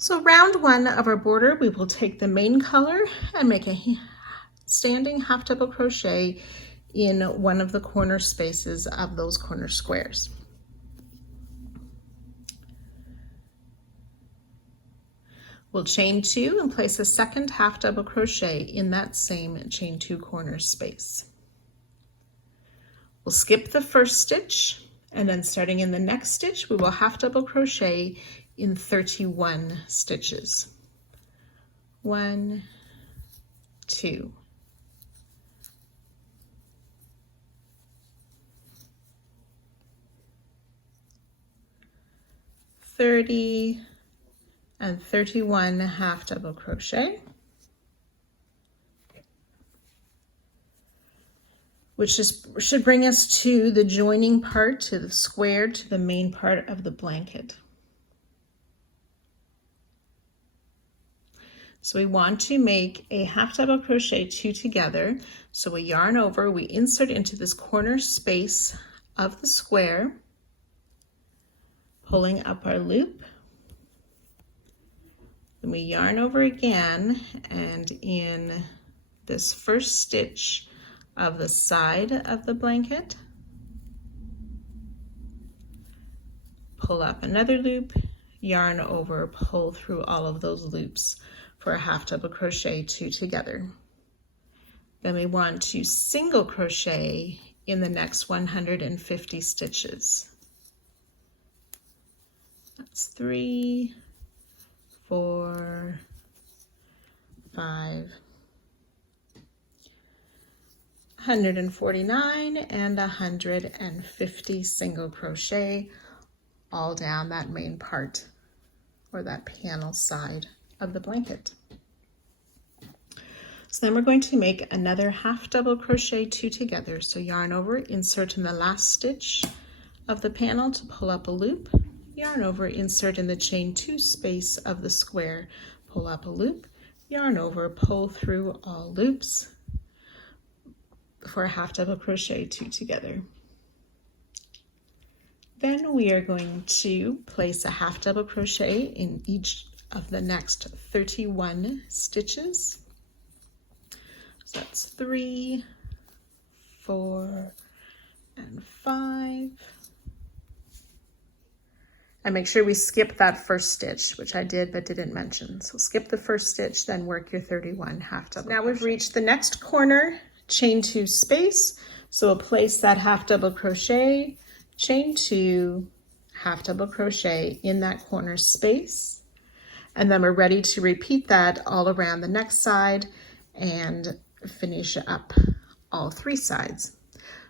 So round one of our border, we will take the main color and make a standing half double crochet in one of the corner spaces of those corner squares. We'll chain two and place a second half double crochet in that same chain two corner space. We'll skip the first stitch, and then starting in the next stitch, we will half double crochet in 31 stitches. 1, 2, 30 and 31 half double crochet, which should bring us to the joining part, to the square, to the main part of the blanket. So we want to make a half double crochet two together. So we yarn over, we insert into this corner space of the square, pulling up our loop. Then we yarn over again, and in this first stitch of the side of the blanket, pull up another loop, yarn over, pull through all of those loops for a half double crochet two together. Then we want to single crochet in the next 150 stitches. That's 3, 4, 5, 149 and 150 single crochet all down that main part, or that panel side of the blanket. So then we're going to make another half double crochet two together. So yarn over, insert in the last stitch of the panel to pull up a loop, yarn over, insert in the chain two space of the square, pull up a loop, yarn over, pull through all loops for a half double crochet two together. Then we are going to place a half double crochet in each of the next 31 stitches. So that's 3, 4, and 5. And make sure we skip that first stitch, which I did but didn't mention. So skip the first stitch, then work your 31 half double. Now we've reached the next corner, chain two space. So we'll place that half double crochet, chain two, half double crochet in that corner space. And then we're ready to repeat that all around the next side and finish up all three sides.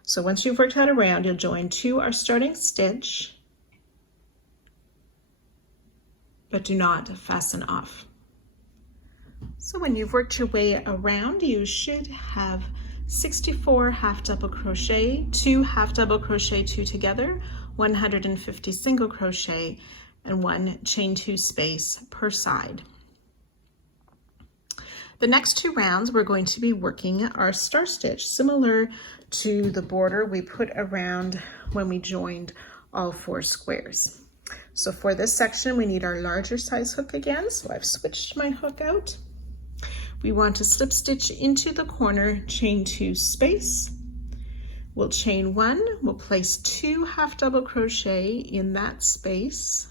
So once you've worked that around, you'll join to our starting stitch, but do not fasten off. So when you've worked your way around, you should have 64 half double crochet, 2 half double crochet two together, 150 single crochet, and 1 chain two space per side. The next 2 rounds, we're going to be working our star stitch, similar to the border we put around when we joined all 4 squares. So for this section, we need our larger size hook again. So I've switched my hook out. We want to slip stitch into the corner, chain two space. We'll chain 1, we'll place 2 half double crochet in that space.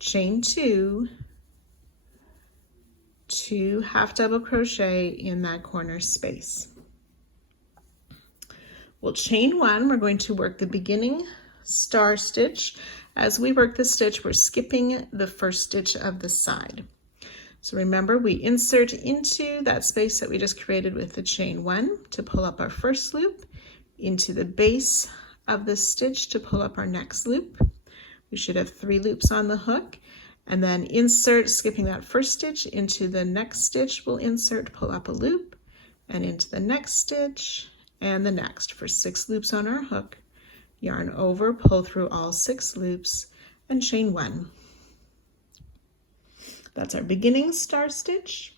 Chain 2, 2 half double crochet in that corner space. We'll chain 1, we're going to work the beginning star stitch. As we work the stitch, we're skipping the first stitch of the side. So remember, we insert into that space that we just created with the chain 1 to pull up our first loop, into the base of the stitch to pull up our next loop. We should have 3 loops on the hook, and then insert, skipping that first stitch, into the next stitch we'll insert, pull up a loop, and into the next stitch and the next for 6 loops on our hook. Yarn over, pull through all 6 loops, and chain 1. That's our beginning star stitch.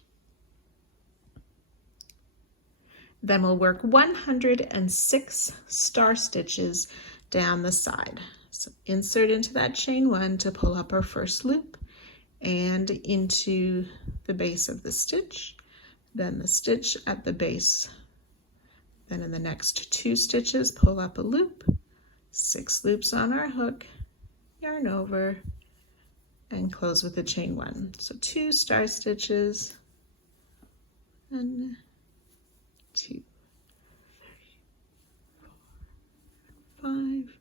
Then we'll work 106 star stitches down the side. So So insert into that chain 1 to pull up our first loop and into the base of the stitch, then the stitch at the base. Then in the next 2 stitches, pull up a loop, 6 loops on our hook, yarn over, and close with a chain 1. So 2 star stitches, 1, 2, 3, 4, 5.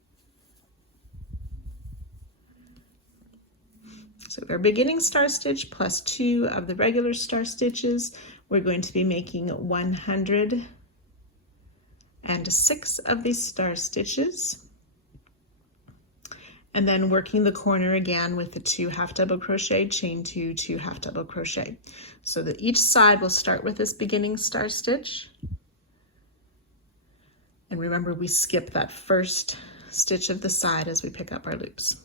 So our beginning star stitch plus 2 of the regular star stitches, we're going to be making 106 of these star stitches, and then working the corner again with the 2 half double crochet, chain 2, 2 half double crochet. So that each side will start with this beginning star stitch. And remember, we skip that first stitch of the side as we pick up our loops.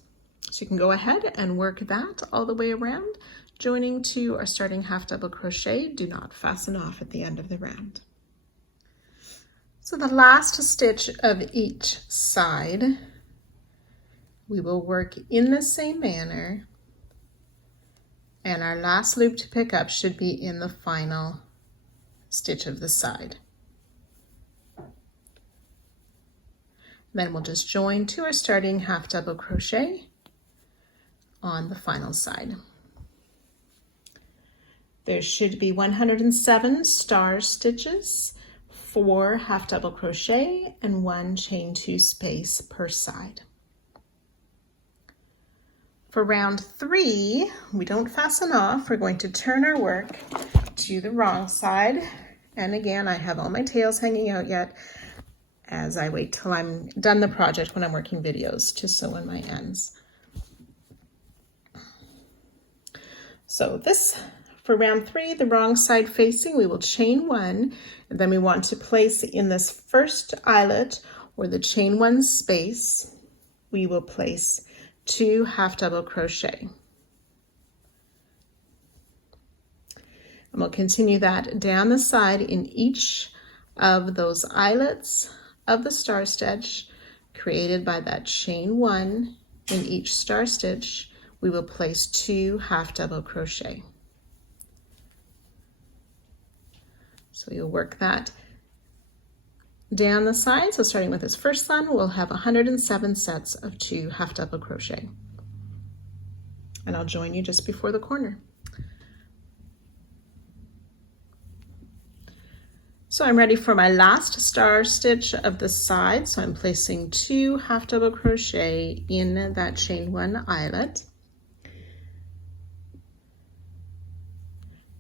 So you can go ahead and work that all the way around, joining to our starting half double crochet. Do not fasten off at the end of the round. So the last stitch of each side, we will work in the same manner, and our last loop to pick up should be in the final stitch of the side. Then we'll just join to our starting half double crochet on the final side. There should be 107 star stitches, 4 half double crochet, and 1 chain 2 space per side. For round 3, we don't fasten off. We're going to turn our work to the wrong side. And again, I have all my tails hanging out yet as I wait till I'm done the project when I'm working videos to sew in my ends. So this, for round 3, the wrong side facing, we will chain 1, and then we want to place in this first eyelet or the chain 1 space, we will place 2 half double crochet. And we'll continue that down the side in each of those eyelets of the star stitch created by that chain 1. In each star stitch, we will place 2 half double crochet. So you'll work that down the side. So starting with this first one, we'll have 107 sets of 2 half double crochet. And I'll join you just before the corner. So I'm ready for my last star stitch of the side. So I'm placing 2 half double crochet in that chain 1 eyelet.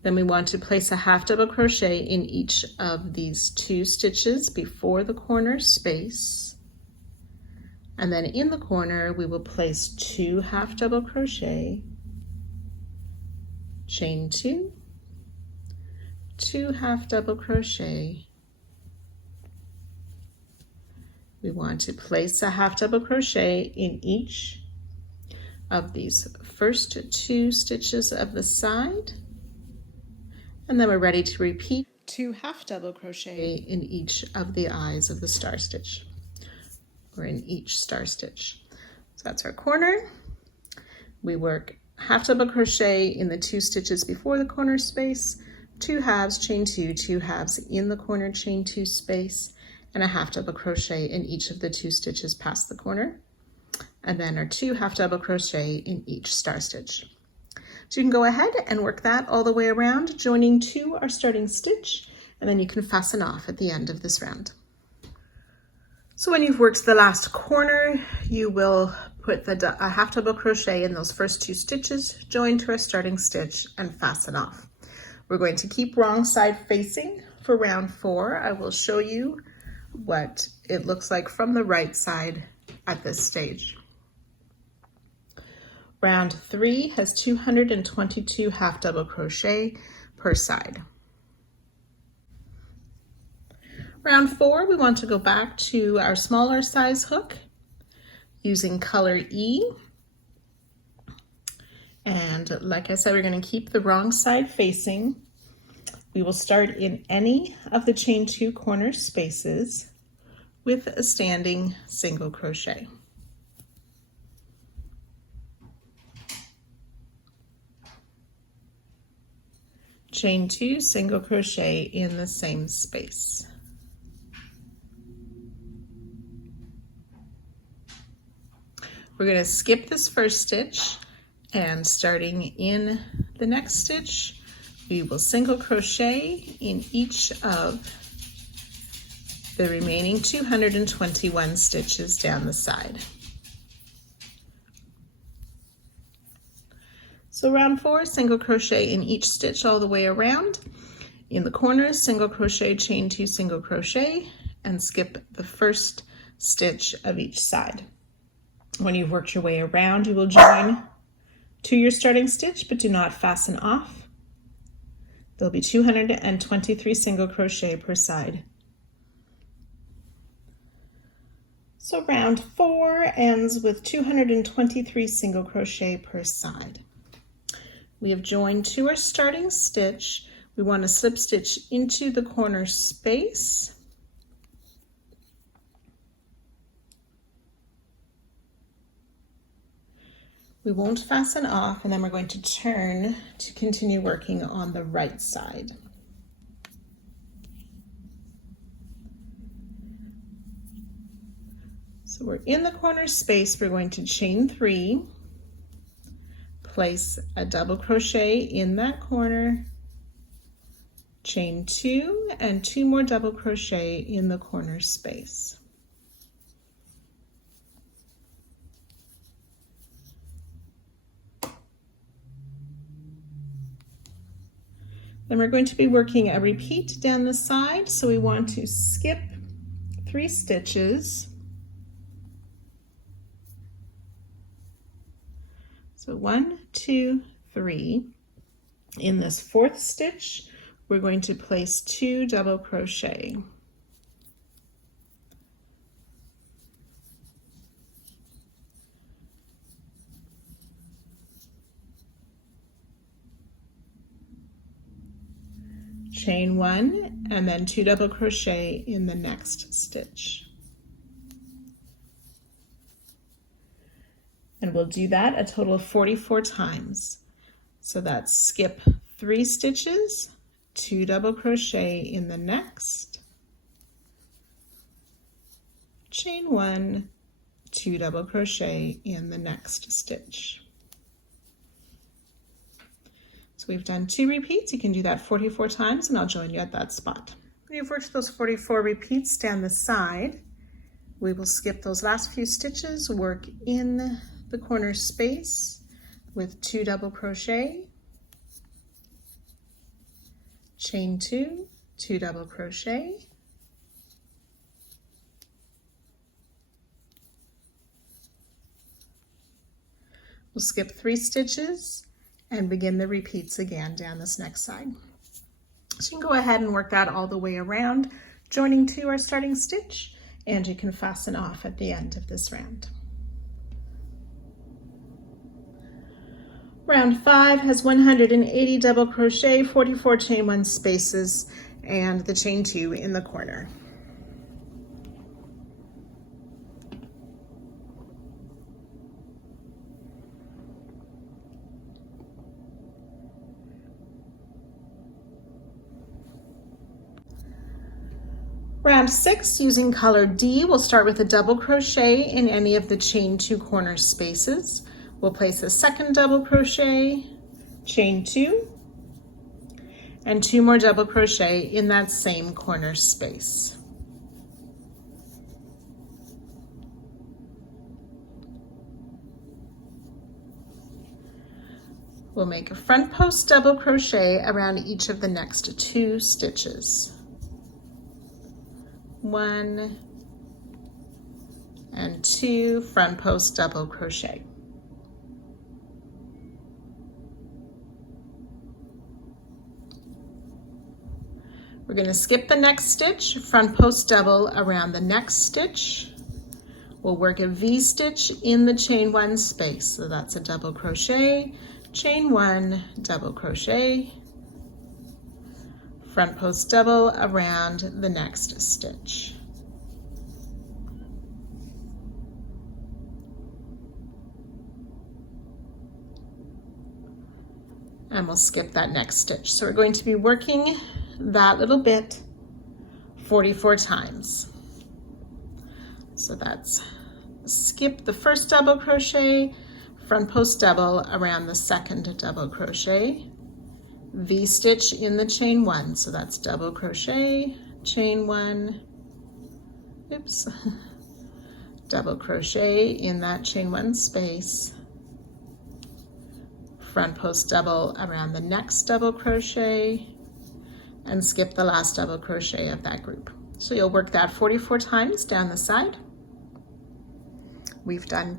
Then we want to place a half double crochet in each of these 2 stitches before the corner space. And then in the corner, we will place 2 half double crochet, chain 2, 2 half double crochet. We want to place a half double crochet in each of these first 2 stitches of the side. And then we're ready to repeat 2 half double crochet in each of the eyes of the star stitch, or in each star stitch. So that's our corner. We work half double crochet in the 2 stitches before the corner space, 2 halves, chain 2, 2 halves in the corner, chain 2 space, and a half double crochet in each of the 2 stitches past the corner, and then our 2 half double crochet in each star stitch. So you can go ahead and work that all the way around, joining to our starting stitch, and then you can fasten off at the end of this round. So when you've worked the last corner, you will put a half double crochet in those first 2 stitches, join to our starting stitch, and fasten off. We're going to keep wrong side facing for round 4. I will show you what it looks like from the right side at this stage. Round 3 has 222 half double crochet per side. Round 4, we want to go back to our smaller size hook using color E. And like I said, we're going to keep the wrong side facing. We will start in any of the chain 2 corner spaces with a standing single crochet. chain 2, single crochet in the same space. We're going to skip this first stitch, and starting in the next stitch, we will single crochet in each of the remaining 221 stitches down the side. So round 4, single crochet in each stitch all the way around. In the corners, single crochet, chain 2, single crochet, and skip the first stitch of each side. When you've worked your way around, you will join to your starting stitch, but do not fasten off. There'll be 223 single crochet per side. So round 4 ends with 223 single crochet per side. We have joined to our starting stitch. We want to slip stitch into the corner space. We won't fasten off, and then we're going to turn to continue working on the right side. So we're in the corner space. We're going to chain 3, place a double crochet in that corner, chain 2, and 2 more double crochet in the corner space. Then we're going to be working a repeat down the side, so we want to skip 3 stitches. So 1, 2, 3. In this 4th stitch, we're going to place 2 double crochet. Chain 1, and then 2 double crochet in the next stitch. And we'll do that a total of 44 times. So that's skip 3 stitches, 2 double crochet in the next, chain 1, 2 double crochet in the next stitch. So we've done 2 repeats. You can do that 44 times, and I'll join you at that spot. When you've worked those 44 repeats down the side, we will skip those last few stitches, work in the corner space with 2 double crochet, chain 2, 2 double crochet, we'll skip 3 stitches and begin the repeats again down this next side. So you can go ahead and work that all the way around, joining to our starting stitch, and you can fasten off at the end of this round. Round 5 has 180 double crochet, 44 chain 1 spaces, and the chain 2 in the corner. Round 6, using color D, we'll start with a double crochet in any of the chain 2 corner spaces. We'll place a second double crochet, chain 2, and 2 more double crochet in that same corner space. We'll make a front post double crochet around each of the next 2 stitches. 1 and 2 front post double crochet. We're going to skip the next stitch, front post double around the next stitch. We'll work a V-stitch in the chain 1 space. So that's a double crochet, chain 1, double crochet, front post double around the next stitch. and we'll skip that next stitch. So we're going to be working that little bit 44 times. So that's skip the first double crochet, front post double around the second double crochet, V-stitch in the chain one. So that's double crochet, chain one, oops, double crochet in that chain one space, front post double around the next double crochet, and skip the last double crochet of that group. So you'll work that 44 times down the side. We've done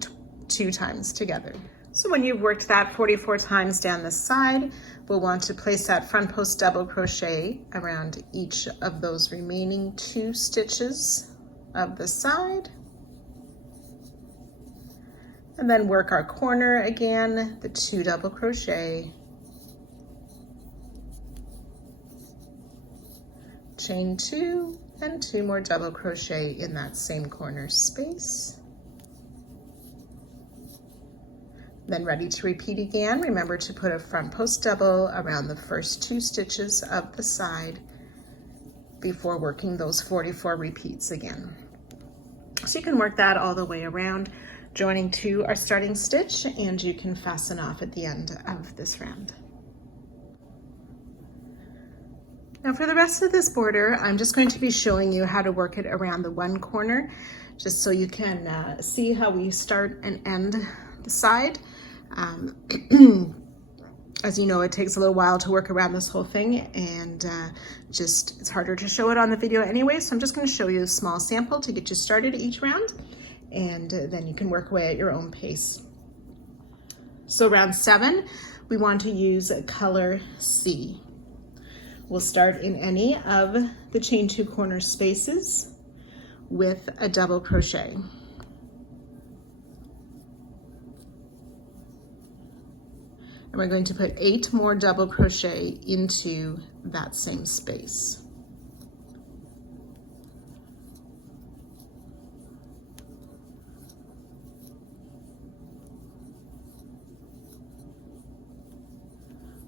2 times together. So when you've worked that 44 times down the side, we'll want to place that front post double crochet around each of those remaining 2 stitches of the side. And then work our corner again, the 2 double crochet, chain 2, and 2 more double crochet in that same corner space. Then ready to repeat again. Remember to put a front post double around the first 2 stitches of the side before working those 44 repeats again. So you can work that all the way around, joining to our starting stitch, and you can fasten off at the end of this round. Now for the rest of this border, I'm just going to be showing you how to work it around the one corner, just so you can see how we start and end the side. As you know, it takes a little while to work around this whole thing, and it's harder to show it on the video anyway, so I'm just going to show you a small sample to get you started each round, and then you can work away at your own pace. So round 7, we want to use color C. We'll start in any of the chain 2 corner spaces with a double crochet. And we're going to put 8 more double crochet into that same space.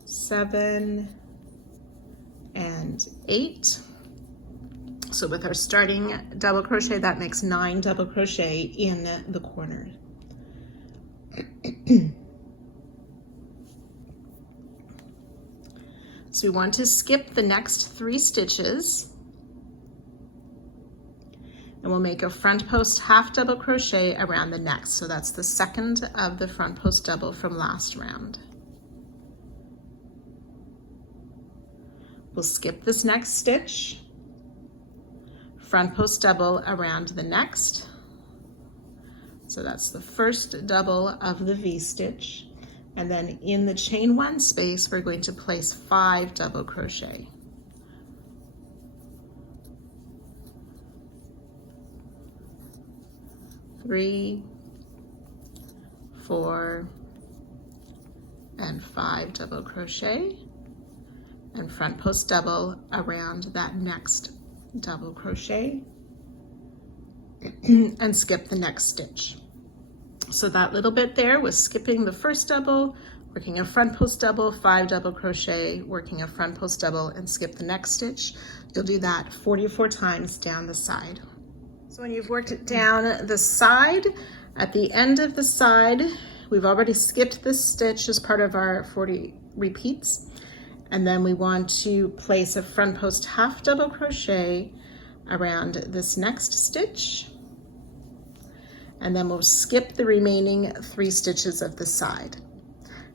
Seven and 8. So with our starting double crochet, that makes 9 double crochet in the corner. So we want to skip the next 3 stitches, and we'll make a front post half double crochet around the next. So that's the second of the front post double from last round. We'll skip this next stitch, front post double around the next. So that's the first double of the V-stitch. And then in the chain 1 space, we're going to place 5 double crochet. Three, 4, and 5 double crochet, and front post double around that next double crochet, and skip the next stitch. So that little bit there was skipping the first double, working a front post double, 5 double crochet, working a front post double, and skip the next stitch. You'll do that 44 times down the side. So when you've worked it down the side, at the end of the side, we've already skipped this stitch as part of our 40 repeats. And then we want to place a front post half double crochet around this next stitch. And then we'll skip the remaining 3 stitches of the side.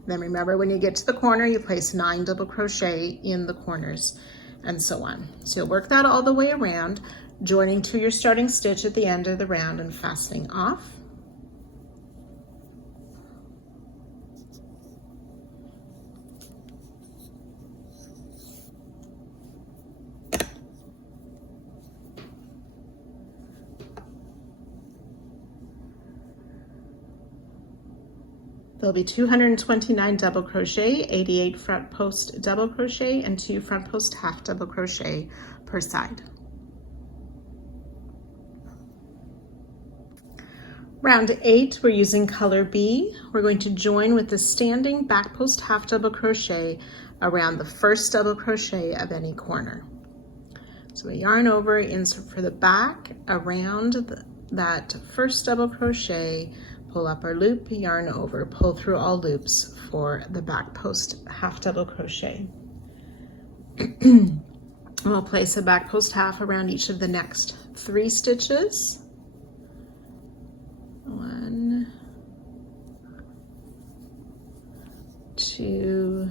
Then remember, when you get to the corner, you place 9 double crochet in the corners, and so on. So you'll work that all the way around, joining to your starting stitch at the end of the round and fastening off. There'll be 229 double crochet, 88 front post double crochet, and 2 front post half double crochet per side. Round 8, we're using color B. We're going to join with the standing back post half double crochet around the first double crochet of any corner. So we yarn over, insert for the back, around that first double crochet, pull up our loop, yarn over, pull through all loops for the back post half double crochet. We'll place a back post half around each of the next 3 stitches. 1, 2,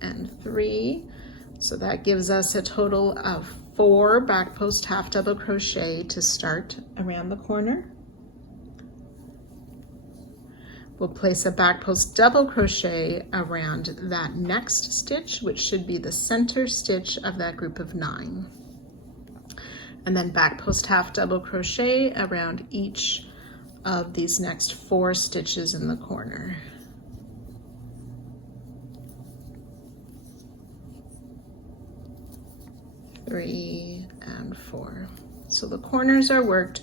and 3. So that gives us a total of 4 back post half double crochet to start around the corner. We'll place a back post double crochet around that next stitch, which should be the center stitch of that group of 9. And then back post half double crochet around each of these next 4 stitches in the corner. Three and 4. So the corners are worked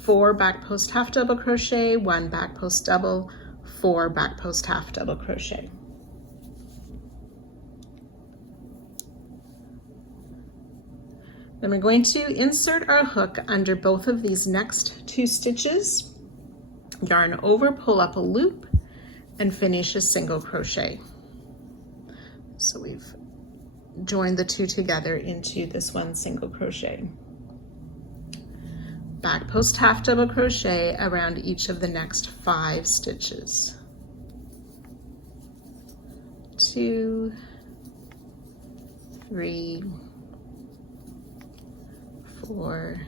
4 back post half double crochet, 1 back post double, 4 back post half double crochet. Then we're going to insert our hook under both of these next 2 stitches, yarn over, pull up a loop, and finish a single crochet. So we've joined the 2 together into this 1 single crochet. Back post half double crochet around each of the next 5 stitches. 2, 3, 4,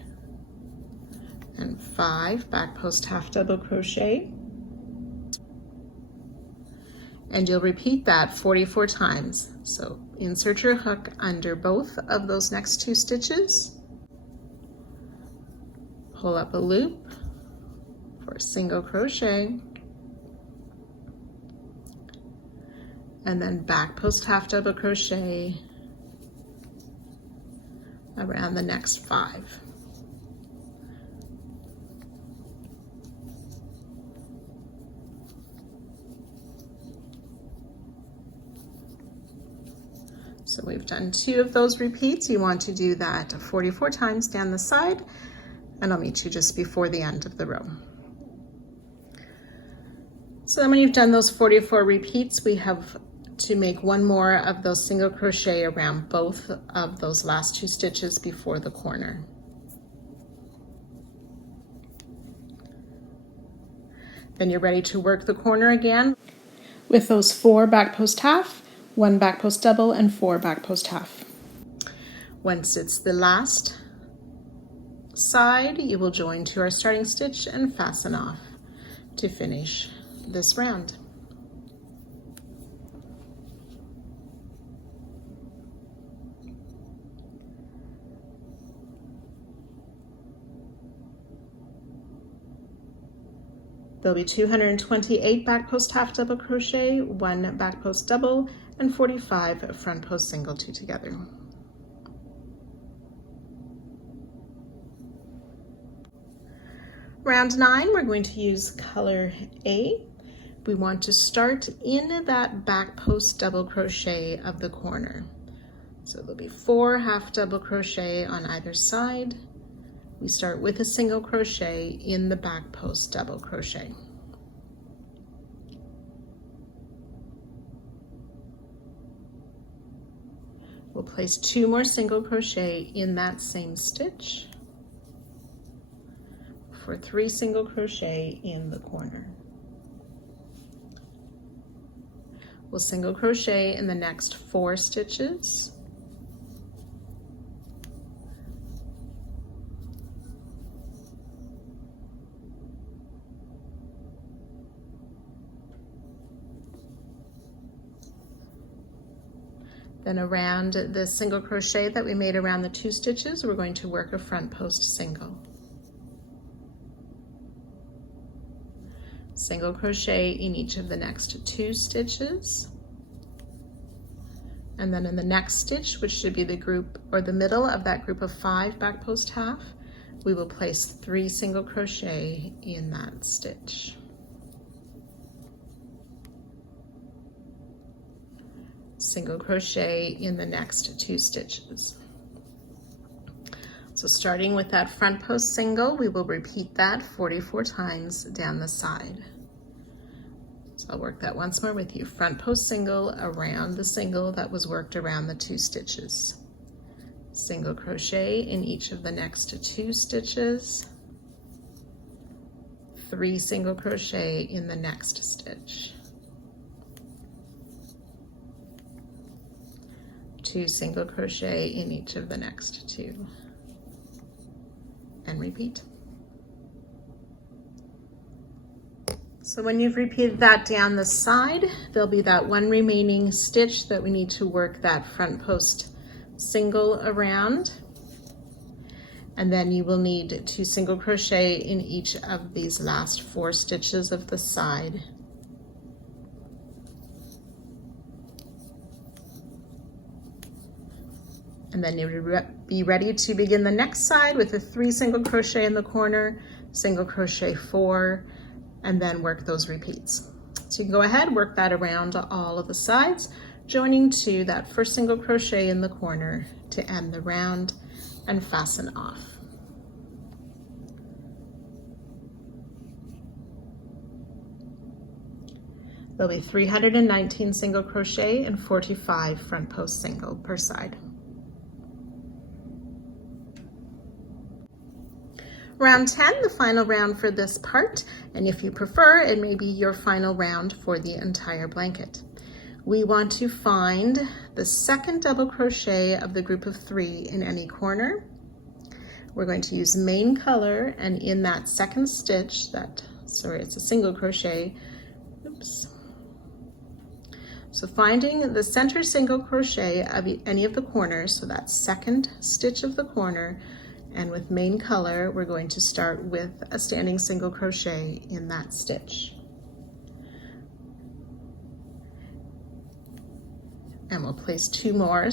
and 5 back post half double crochet. And you'll repeat that 44 times. So insert your hook under both of those next 2 stitches, pull up a loop for a single crochet, and then back post half double crochet around the next 5. So we've done 2 of those repeats. You want to do that 44 times down the side, and I'll meet you just before the end of the row. So then when you've done those 44 repeats, we have to make 1 more of those single crochet around both of those last 2 stitches before the corner. Then you're ready to work the corner again with those 4 back post half, 1 back post double, and 4 back post half. Once it's the last side, you will join to our starting stitch and fasten off to finish this round. There'll be 228 back post half double crochet, 1 back post double, and 45 front post single 2 together. Round 9, we're going to use color A. We want to start in that back post double crochet of the corner. So there'll be 4 half double crochet on either side. We start with a single crochet in the back post double crochet. We'll place 2 more single crochet in that same stitch for 3 single crochet in the corner. We'll single crochet in the next 4 stitches. Then around the single crochet that we made around the 2 stitches, we're going to work a front post single. Single crochet in each of the next 2 stitches. And then in the next stitch, which should be the group or the middle of that group of 5 back post half, we will place 3 single crochet in that stitch. Single crochet in the next 2 stitches. So starting with that front post single, we will repeat that 44 times down the side. So I'll work that once more with you. Front post single around the single that was worked around the 2 stitches. Single crochet in each of the next 2 stitches. 3 single crochet in the next stitch. 2 single crochet in each of the next 2. And repeat. So when you've repeated that down the side, there'll be that one remaining stitch that we need to work that front post single around. And then you will need 2 single crochet in each of these last 4 stitches of the side. And then you would be ready to begin the next side with a 3 single crochet in the corner, single crochet 4, and then work those repeats. So you can go ahead, work that around all of the sides, joining to that first single crochet in the corner to end the round and fasten off. There'll be 319 single crochet and 45 front post single per side. Round 10, the final round for this part, and if you prefer, it may be your final round for the entire blanket. We want to find the second double crochet of the group of 3 in any corner. We're going to use main color, and in that second stitch, it's a single crochet, So finding the center single crochet of any of the corners, so that second stitch of the corner, and with main color, we're going to start with a standing single crochet in that stitch. And we'll place 2 more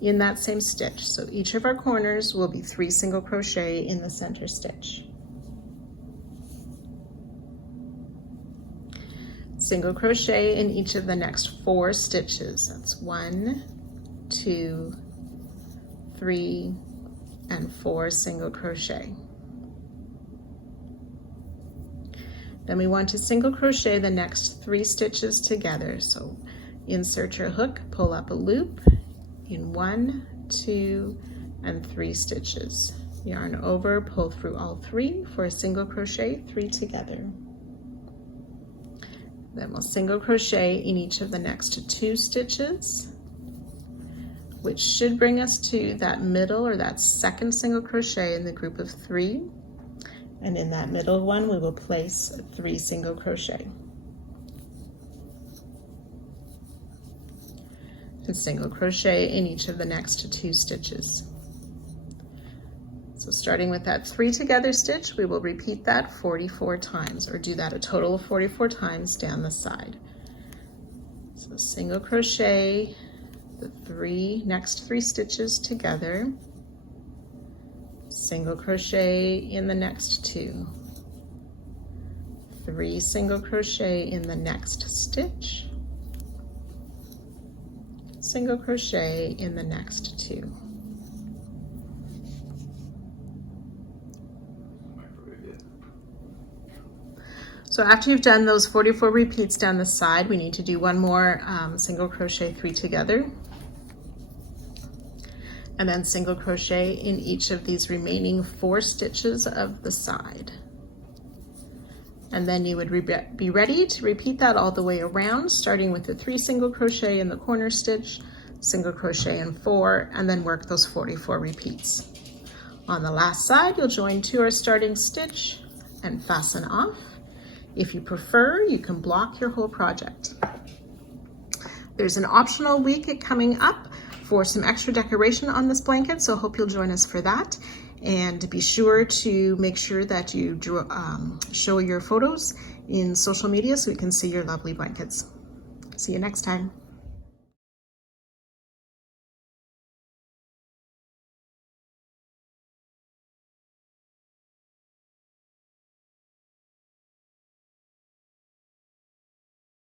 in that same stitch. So each of our corners will be 3 single crochet in the center stitch. Single crochet in each of the next 4 stitches. That's 1, 2, 3, and 4 single crochet. Then we want to single crochet the next 3 stitches together. So insert your hook, pull up a loop in 1, 2, and 3 stitches. Yarn over, pull through all 3 for a single crochet, 3 together. Then we'll single crochet in each of the next 2 stitches, which should bring us to that middle or that second single crochet in the group of 3. And in that middle one, we will place 3 single crochet. And single crochet in each of the next 2 stitches. So starting with that 3 together stitch, we will repeat that 44 times, or do that a total of 44 times down the side. So single crochet the next 3 stitches together, single crochet in the next 2, 3 single crochet in the next stitch, single crochet in the next 2. So after you've done those 44 repeats down the side, we need to do one more single crochet 3 together, and then single crochet in each of these remaining 4 stitches of the side. And then you would be ready to repeat that all the way around, starting with the 3 single crochet in the corner stitch, single crochet in 4, and then work those 44 repeats. On the last side, you'll join to our starting stitch and fasten off. If you prefer, you can block your whole project. There's an optional week coming up for some extra decoration on this blanket, so I hope you'll join us for that. And be sure to make sure that you show your photos in social media so we can see your lovely blankets. See you next time.